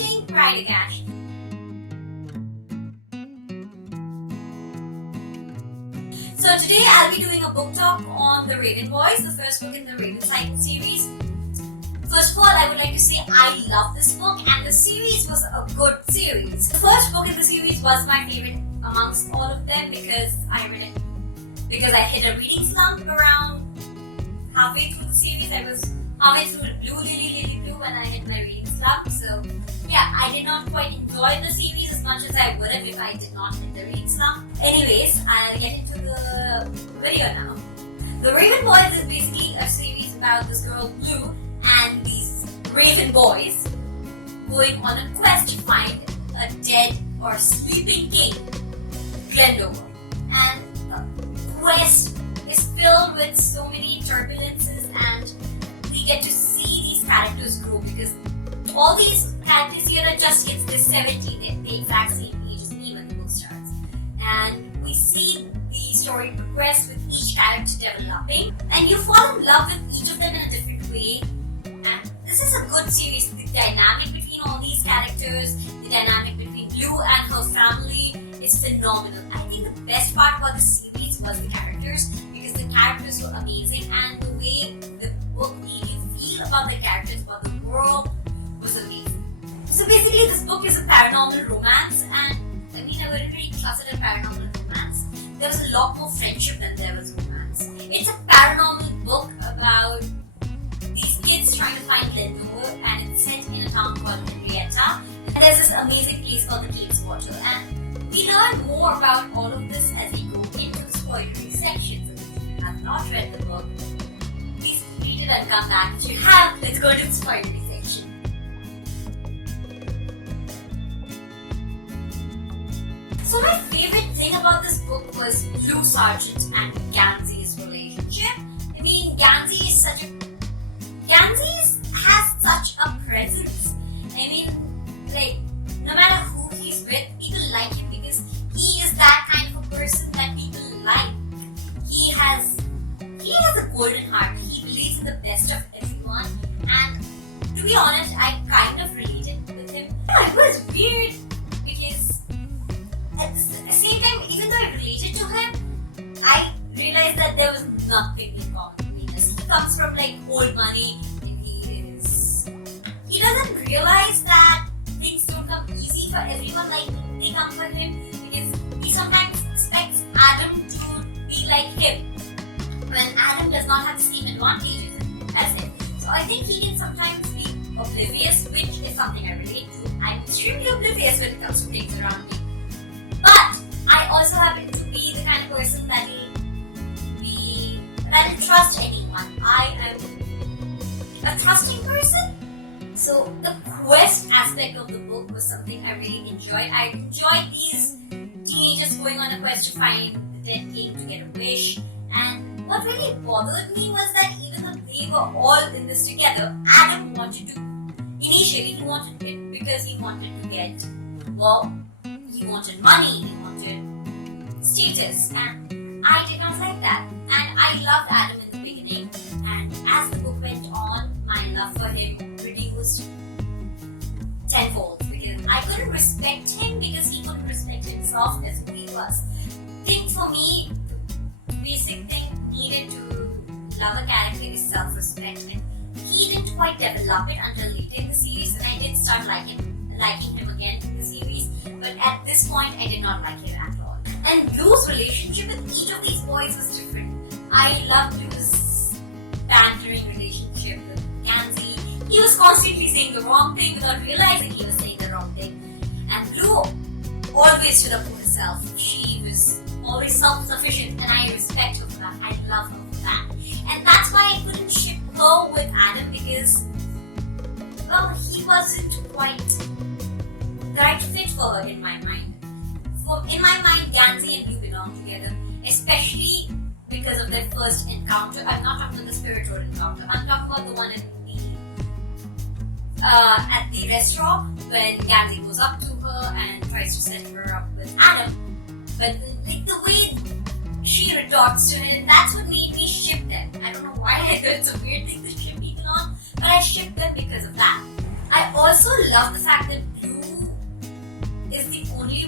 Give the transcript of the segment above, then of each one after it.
watching WriterGAsh. So today I'll be doing a book talk on The Raven Boys, the first book in the Raven Cycle series. First of all, I would like to say I love this book and the series was a good series. The first book in the series was my favorite amongst all of them because I read it because I hit a reading slump around halfway through the series. I was halfway through Lily Blue when I hit my reading slump. So yeah, I did not quite enjoy the series as much as I would have if I did not hit the reading slump. Anyways, I'll get into the video now. The Raven Boys is basically a series about this girl Blue and these Raven Boys going on a quest to find a dead or sleeping king, Glendower. And the quest is filled with so many turbulences and we get to see these characters grow because all these characters here are just kids. They're 17, they're the exact same age as me when the book starts. And we see the story progress with each character developing and you fall in love with each of them in a different way. And this is a good series. The dynamic between all these characters, the dynamic between Blue and her family is phenomenal. I think the best part about the series was the characters because the characters were amazing and the way the book made you feel about the characters, about the world was amazing. So basically this book is a paranormal romance and I mean I wouldn't really class it a paranormal romance. There was a lot more friendship than there was romance. It's a paranormal book about these kids trying to find Glendower and it's set in a town called Henrietta. And there's this amazing place called the Caves Water and we learn more about all of this as we go into the spoilery section. So if you have not read the book, please read it and come back. If you have, let's go to the spoilery section. So my favorite thing about this book was Blue Sergeant and Gansy's relationship. I mean, Gansy has such a presence. I mean, like, no matter who he's with, people like him because he is that kind of a person that people like. He has a golden heart. He believes in the best of everyone. And to be honest, I kind of related with him. It was weird because at the same time, even though I related to him, I realized that there was nothing in common between us. He comes from like old money. He doesn't realize that things don't come easy for everyone like they come for him because he sometimes expects Adam to be like him when Adam does not have the same advantages as him. So I think he can sometimes be oblivious, which is something I relate to. I'm extremely oblivious when it comes to things around me. But I also happen to be the kind of person that will trust anyone. I am a trusting person. So the quest aspect of the book was something I really enjoyed. I enjoyed these teenagers going on a quest to find the dead king to get a wish. And what really bothered me was that even though they were all in this together, Adam wanted to, initially he wanted it because he wanted to get, well, he wanted money, he wanted status. And I did not like that. And I loved Adam in the beginning. And as the book went on, my love for him reduced tenfold because I couldn't respect him because he couldn't respect himself as who he was. I think for me, the basic thing needed to love a character is self-respect. And he didn't quite develop it until later in the series, and I did start liking him again in the series. But at this point, I did not like him at all. And Blue's relationship with each of these boys was different. I loved Blue's bantering relationship with Gansy. He was constantly saying the wrong thing without realizing he was saying the wrong thing. And Blue always stood up for herself. She was always self-sufficient and I respect her for that. I love her for that. And that's why I couldn't ship her with Adam because, well, he wasn't quite the right fit for her in my mind. In my mind, Gansy and Blue belong together, especially because of their first encounter. I'm not talking about the spiritual encounter. I'm talking about the one at the restaurant when Gansy goes up to her and tries to set her up with Adam. But like the way she retorts to him, that's what made me ship them. I don't know why I thought it's a weird thing to ship people on, but I shipped them because of that. I also love the fact that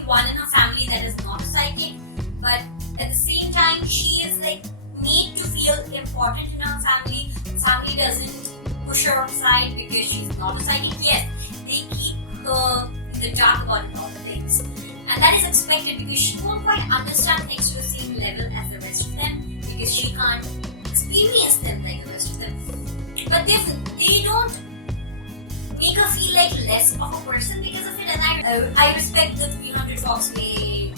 one in her family that is not a psychic, but at the same time, she is like made to feel important in her family. Family doesn't push her aside because she's not a psychic. Yes, they keep her in the dark about a lot of things, and that is expected because she won't quite understand things to the same level as the rest of them because she can't experience them like the rest of them. But they don't make her feel like less of a person because of it, and I respect the 300 Foxway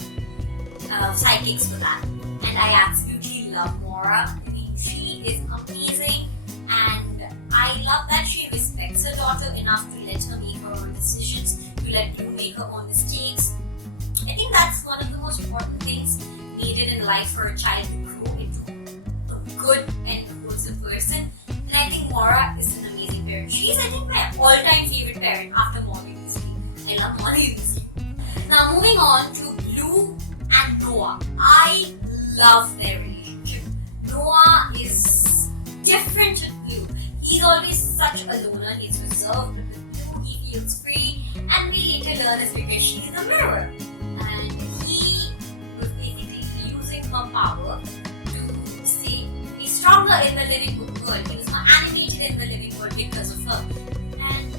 psychics for that, and I absolutely love Maura. I mean, she is amazing, and I love that she respects her daughter enough to let her make her own decisions, to let her make her own mistakes. I think that's one of the most important things needed in life for a child to grow into a good and wholesome person. And I think Maura is an amazing parent. She's, I think, my all-time favorite parent after Molly Weasley. I love Molly Weasley. Now, moving on to Blue and Noah. I love their relationship. Noah is different with Blue. He's always such a loner. He's reserved, but with Blue, he feels free. And we later learn it's because she's a mirror. And he was basically using her power to say, be stronger in the living world. He was not animated in the living world because of her. And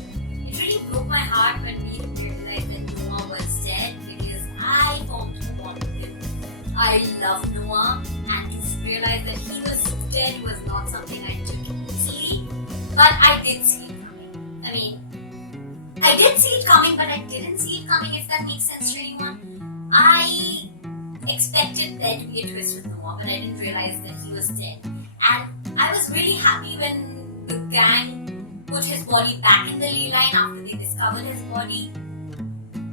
it really broke my heart when we realized that Noah was dead because I formed a bond with him. I love Noah, and to realize that he was dead was not something I took easily, but I did see it coming. I mean, I did see it coming, but I didn't see it coming, if that makes sense to anyone. I expected there to be a twist with Noah, but I didn't realize that he was dead. And I was really happy when the gang put his body back in the ley line after they discovered his body,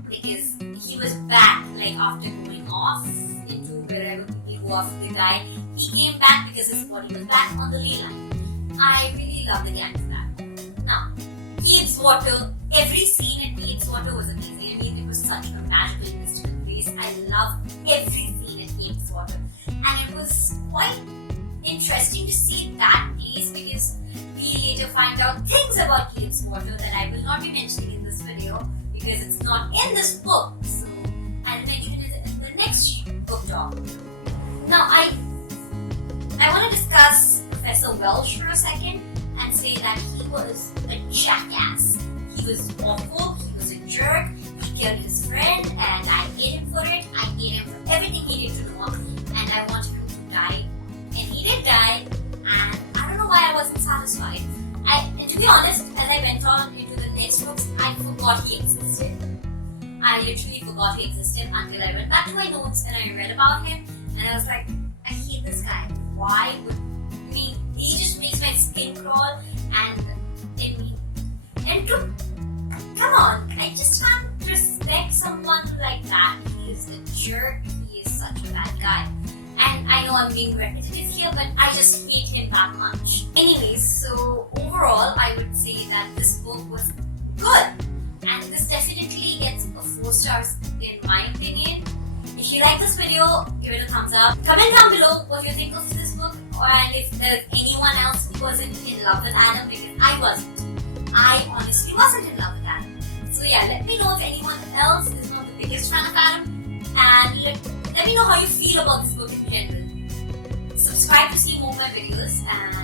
because he was back, like after going off into wherever people go off the guy, he came back because his body was back on the ley line. I really love the gang for that. Now, Cape's Water, every scene at Cape's Water was amazing. I mean, it was such a magical, mystical place. I loved every scene at Cape's Water, and it was quite interesting to see that place because we later find out things about Cape's Water that I will not be mentioning in this video because it's not in this book. So I'll mention it in the next book talk. Now I want to discuss Professor Welsh for a second and say that he was a jackass. He was awful, he was a jerk, he killed his friend, and I hate him for it. I hate him for everything he did to Noah, and I wanted him to die. And he did die, and I don't know why I wasn't satisfied. And to be honest, as I went on into the next books, I forgot he existed. I literally forgot he existed until I went back to my notes and I read about him, and I was like, I hate this guy. Why would he just makes my skin crawl, and come on, I just can't respect someone like that. He is a jerk, he is such a bad guy. And I know I'm being repetitive here, but I just hate him that much. Anyways, so overall, I would say that this book was good. And this definitely gets a 4 stars in my opinion. If you like this video, give it a thumbs up. Comment down below what you think of this book, and if there's anyone else who wasn't in love with Adam, because I wasn't. I honestly wasn't in love with Adam. So yeah, let me know if anyone else is not the biggest fan of Adam, and let me know how you feel about this book in general. Subscribe to see more of my videos, and